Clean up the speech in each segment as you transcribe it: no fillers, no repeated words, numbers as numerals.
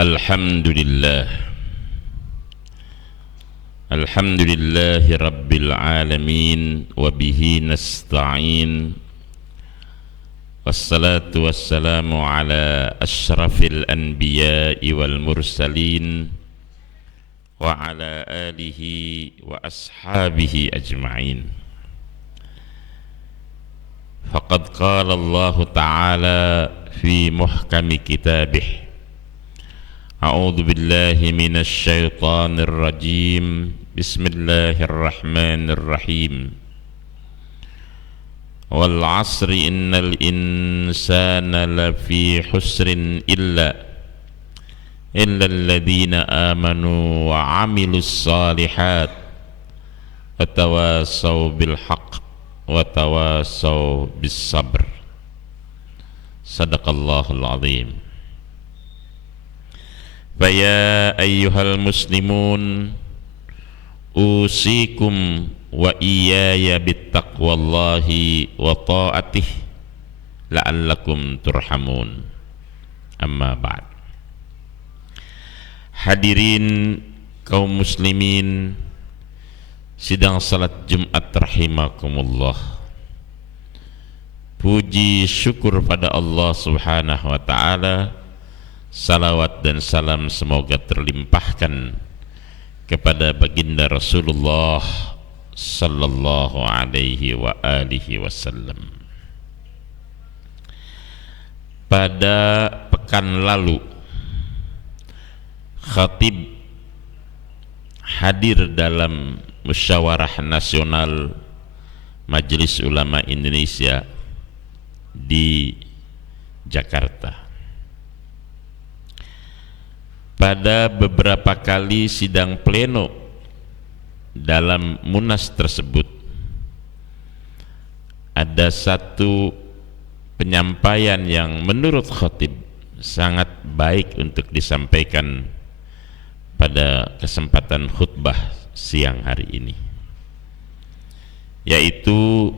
Alhamdulillah Alhamdulillahi Rabbil Alamin Wabihi nasta'in Wassalatu wassalamu ala ashrafil anbiya'i wal mursalin Wa ala alihi wa ashabihi ajma'in Faqad qala Allah Ta'ala fi muhkami kitabih A'udzu billahi minasy syaithanir rajim. Bismillahirrahmanirrahim. Wal 'asri innal insana lafi husrin illa alladziina aamanu wa 'amilus shalihat wa tawassaw bil haqq wa tawassaw bis sabr. Shadaqallahul 'azim. Faya ayyuhal muslimun usikum wa iyaya bittaqwallahi wa ta'atih la'allakum turhamun. Amma ba'd. Hadirin kaum muslimin sidang salat Jumat rahimakumullah. Puji syukur pada Allah Subhanahu wa ta'ala. Salawat dan salam semoga terlimpahkan kepada baginda Rasulullah sallallahu alaihi wa alihi wasallam. Pada pekan lalu khatib hadir dalam musyawarah nasional Majelis Ulama Indonesia di Jakarta. Pada beberapa kali sidang pleno dalam munas tersebut ada satu penyampaian yang menurut khatib sangat baik untuk disampaikan pada kesempatan khutbah siang hari ini, yaitu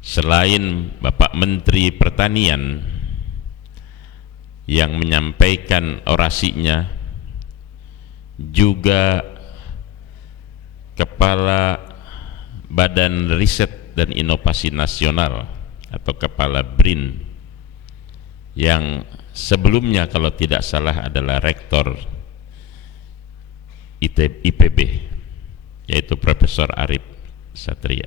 selain Bapak Menteri Pertanian yang menyampaikan orasinya, juga Kepala Badan Riset dan Inovasi Nasional atau Kepala BRIN yang sebelumnya kalau tidak salah adalah Rektor IPB, yaitu Profesor Arif Satria.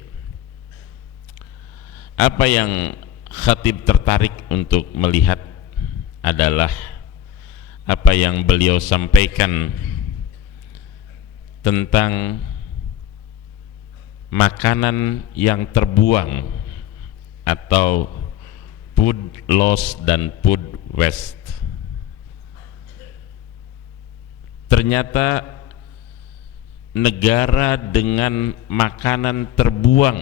Apa yang khatib tertarik untuk melihat adalah apa yang beliau sampaikan tentang makanan yang terbuang atau food loss dan food waste. Ternyata negara dengan makanan terbuang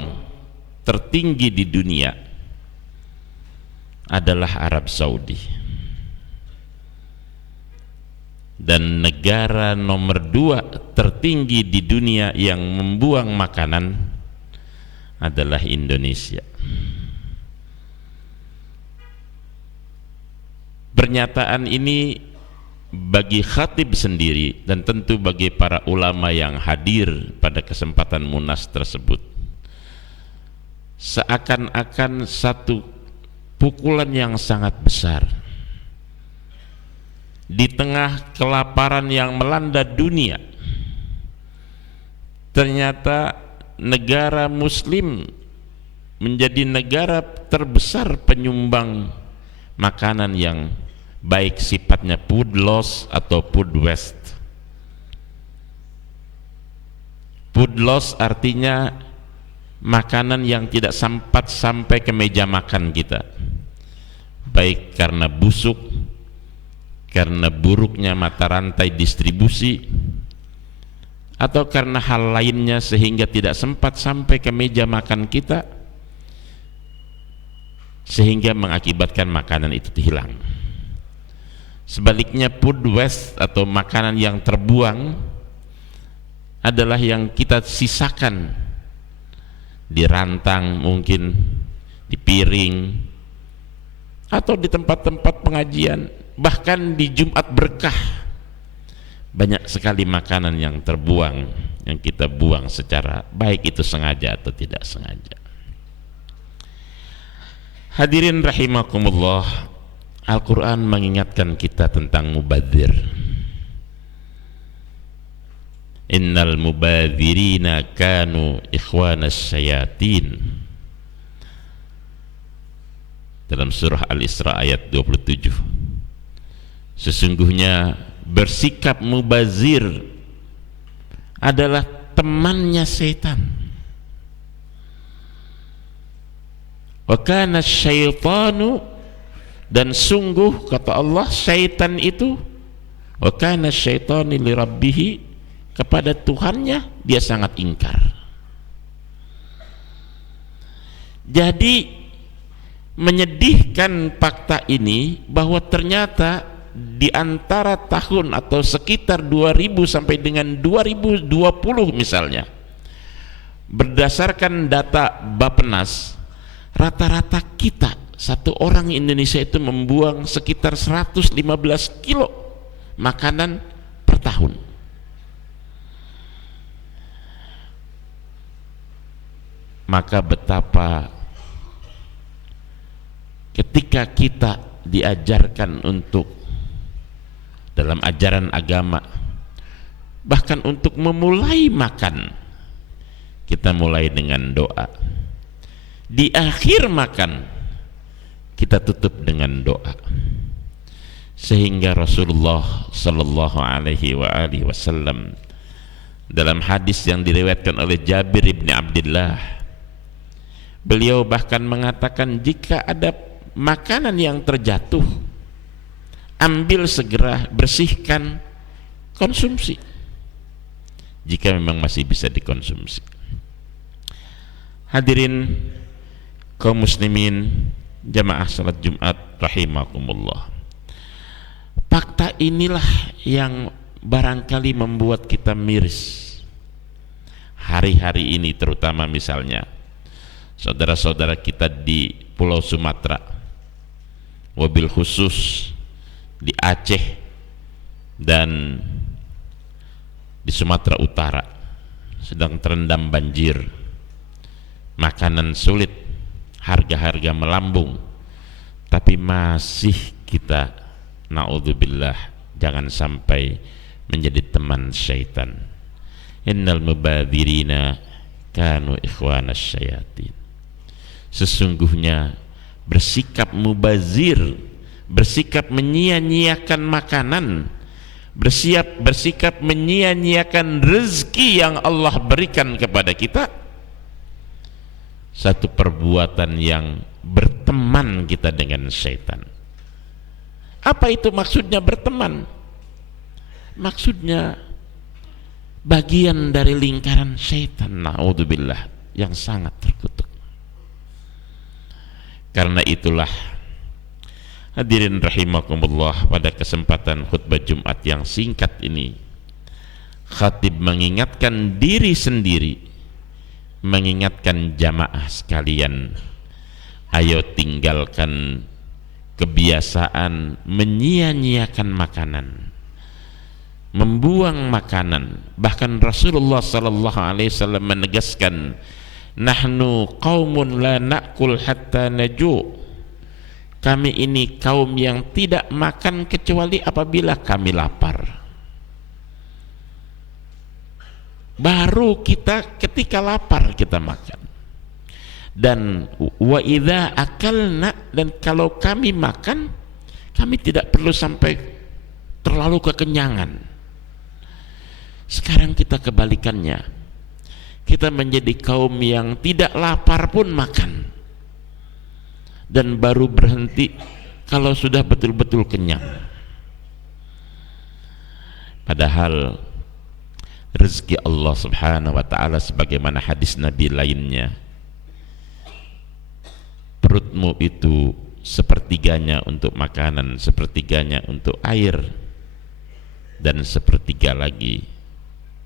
tertinggi di dunia adalah Arab Saudi. Dan negara nomor 2 tertinggi di dunia yang membuang makanan adalah Indonesia. Pernyataan ini bagi khatib sendiri dan tentu bagi para ulama yang hadir pada kesempatan munas tersebut seakan-akan satu pukulan yang sangat besar. Di tengah kelaparan yang melanda dunia, ternyata negara muslim menjadi negara terbesar penyumbang makanan yang baik sifatnya food loss atau food waste. Food loss artinya makanan yang tidak sempat sampai ke meja makan kita, baik karena busuk, karena buruknya mata rantai distribusi, atau karena hal lainnya sehingga tidak sempat sampai ke meja makan kita sehingga mengakibatkan makanan itu hilang. Sebaliknya food waste atau makanan yang terbuang adalah yang kita sisakan di rantang, mungkin di piring, atau di tempat-tempat pengajian bahkan di Jumat berkah banyak sekali makanan yang terbuang, yang kita buang secara baik itu sengaja atau tidak sengaja. Hadirin rahimakumullah, Al-Quran mengingatkan kita tentang mubadzir. Innal mubadzirina kanu ikhwanas syayatin, dalam surah Al-Isra ayat 27. Sesungguhnya bersikap mubazir adalah temannya setan. Wa kana syaitanu, dan sungguh kata Allah syaitan itu, wa kana syaitanu li rabbih, kepada Tuhannya dia sangat ingkar. Jadi menyedihkan fakta ini bahwa ternyata di antara tahun atau sekitar 2000 sampai dengan 2020 misalnya, berdasarkan data Bappenas, rata-rata kita, satu orang Indonesia itu membuang sekitar 115 kilo makanan per tahun. Maka betapa ketika kita diajarkan untuk dalam ajaran agama, bahkan untuk memulai makan, kita mulai dengan doa. Di akhir makan kita tutup dengan doa. Sehingga Rasulullah sallallahu alaihi wasallam dalam hadis yang diriwayatkan oleh Jabir bin Abdullah, beliau bahkan mengatakan, jika ada makanan yang terjatuh, ambil segera, bersihkan, konsumsi jika memang masih bisa dikonsumsi. Hadirin kaum muslimin jamaah salat Jumat rahimakumullah, fakta inilah yang barangkali membuat kita miris hari-hari ini, terutama misalnya saudara-saudara kita di Pulau Sumatera, wabil khusus di Aceh dan di Sumatera Utara sedang terendam banjir, makanan sulit, harga-harga melambung, tapi masih kita, naudzubillah, jangan sampai menjadi teman syaitan. Innal mubadzirina kanu ikhwanas syayatin. Sesungguhnya bersikap mubazir, bersikap menyia-nyiakan makanan, bersikap menyia-nyiakan rezeki yang Allah berikan kepada kita, satu perbuatan yang berteman kita dengan syaitan. Apa itu maksudnya berteman? Maksudnya bagian dari lingkaran syaitan, naudzubillah, yang sangat terkutuk. Karena itulah hadirin rahimakumullah, pada kesempatan khutbah Jumat yang singkat ini, khatib mengingatkan diri sendiri, mengingatkan jamaah sekalian, ayo tinggalkan kebiasaan menyia-nyiakan makanan, membuang makanan. Bahkan Rasulullah sallallahu alaihi wasallam menegaskan, nahnu qaumun la na'kul hatta naju'. Kami ini kaum yang tidak makan kecuali apabila kami lapar. Baru kita ketika lapar kita makan. Dan wa idza akalna, dan kalau kami makan, kami tidak perlu sampai terlalu kekenyangan. Sekarang kita kebalikannya, kita menjadi kaum yang tidak lapar pun makan, dan baru berhenti kalau sudah betul-betul kenyang. Padahal rezeki Allah subhanahu wa ta'ala, sebagaimana hadis Nabi lainnya, perutmu itu sepertiganya untuk makanan, sepertiganya untuk air, dan sepertiga lagi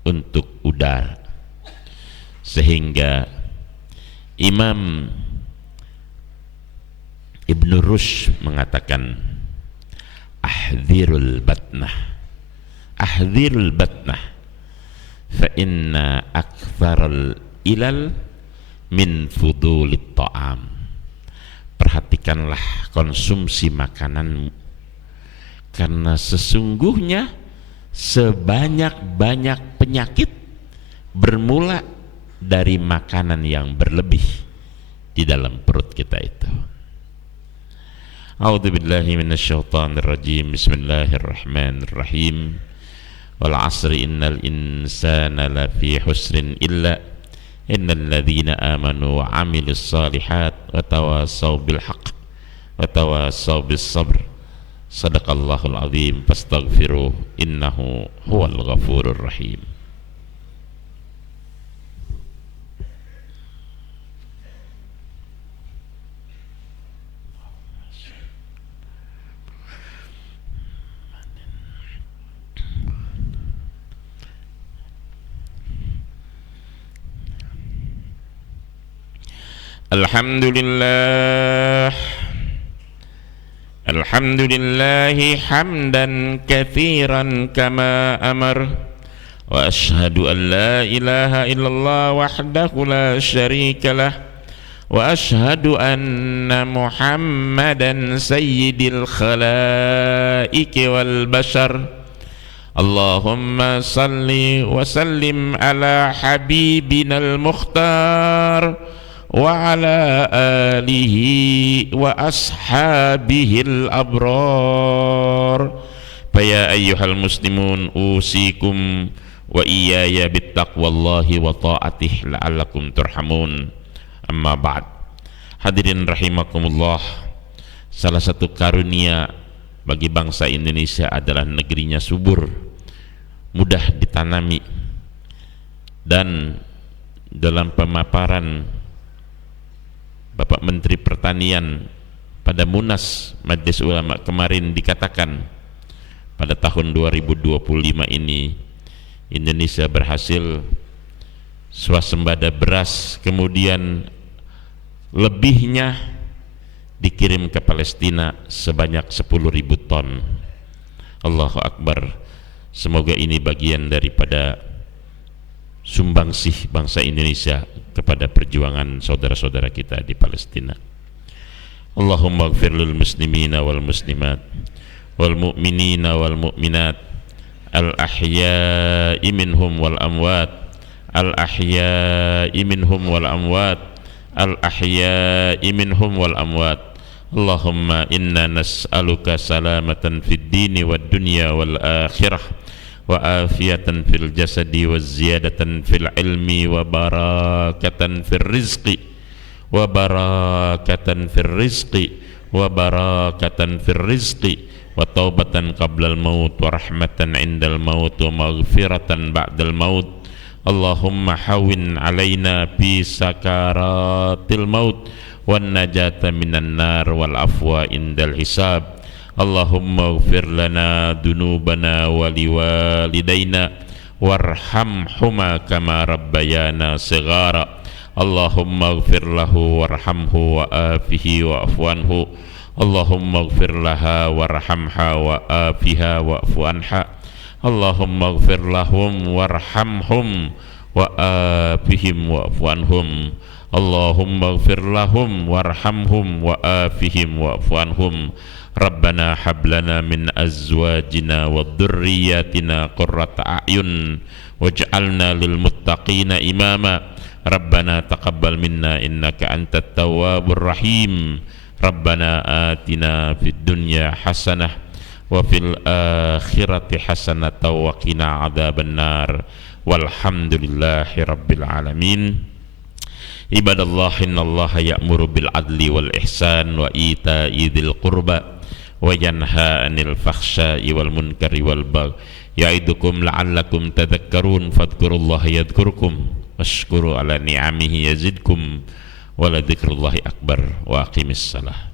untuk udara. Sehingga Imam Ibn Rushd mengatakan, ahdhirul batnah fa inna aktsaral ilal min fudulit ta'am. Perhatikanlah konsumsi makananmu, karena sesungguhnya sebanyak-banyak penyakit bermula dari makanan yang berlebih di dalam perut kita itu. A'udzubillahi minasyaitonirrajim. Bismillahirrahmanirrahim. Wal 'asri innal insana lafi husrin illa innal ladzina amanu wa 'amilus shalihat wa tawassaw bil haqq wa tawassaw bis sabr. Shadaqallahul azim. Fastaghfiruh innahu huwal ghafurur rahim. Alhamdulillahi hamdan katsiran kama amar, wa ashhadu an la ilaha illallah wahdahu la syarika lah, wa ashhadu anna Muhammadan sayyidil khalaiki wal bashar. Allahumma salli wa sallim ala habibinal mukhtar wa ala alihi wa ashabihil abrar. Faya ayyuhal muslimun usikum wa iyaya bittaqwallahi wa ta'atih la'allakum turhamun. Amma ba'd. Hadirin rahimakumullah, salah satu karunia bagi bangsa Indonesia adalah negerinya subur, mudah ditanami, dan dalam pemaparan Bapak Menteri Pertanian pada Munas Majelis Ulama kemarin dikatakan pada tahun 2025 ini Indonesia berhasil swasembada beras, kemudian lebihnya dikirim ke Palestina sebanyak 10.000 ton. Allahu Akbar. Semoga ini bagian daripada sumbangsih bangsa Indonesia kepada perjuangan saudara-saudara kita di Palestina. Allahumma ighfir lil muslimina wal muslimat wal mu'minina wal mu'minat al ahya'i minhum wal amwat al ahya'i minhum wal amwat al ahya'i minhum wal amwat. Allahumma inna nas'aluka salamatan fid dini wad dunya wal akhirah wa afiyatan fil jasadi wa ziyadatan fil ilmi wa barakatan fil rizqi wa barakatan fil rizqi wa barakatan fil rizqi wa taubatan qablal maut wa rahmatan indal maut wa maghfiratan ba'dal maut. Allahumma hawin alaina fi sakaratil maut wan najata minan nar wal afwa indal hisab. Allahumma ighfir lana dunubana wa liwalidayna warhamhuma kama rabbayana sighara. Allahumma ighfir lahu warhamhu wa afihi wa afu anhu. Allahumma ighfir laha warhamha wa afiha wa afu anha. Allahumma ighfir lahum warhamhum wa afihim wa afu anhum. Allahumma ighfir lahum warhamhum wa afihim wa afu anhum. Rabbana hablana min azwajina wa dhurriyyatina qurrata a'yun waj'alna lil muttaqina imama. Rabbana taqabbal minna innaka antat tawwabur rahim. Rabbana atina fid dunya hasanah wa fil akhirati hasanah wa qina adzaban nar. Walhamdulillahi rabbil alamin. Ibadallah, innallaha ya'muru bil adli wal ihsan wa ita'i dzil qurba wa yanha 'anil fakhsya'i wal munkari wal baghi ya'idukum la'allakum tadhakkarun. Fadhkurullaha yadhkurkum washkuru ala ni'amihi yazidkum wa la dzikrullahi akbar. Wa aqimis salah.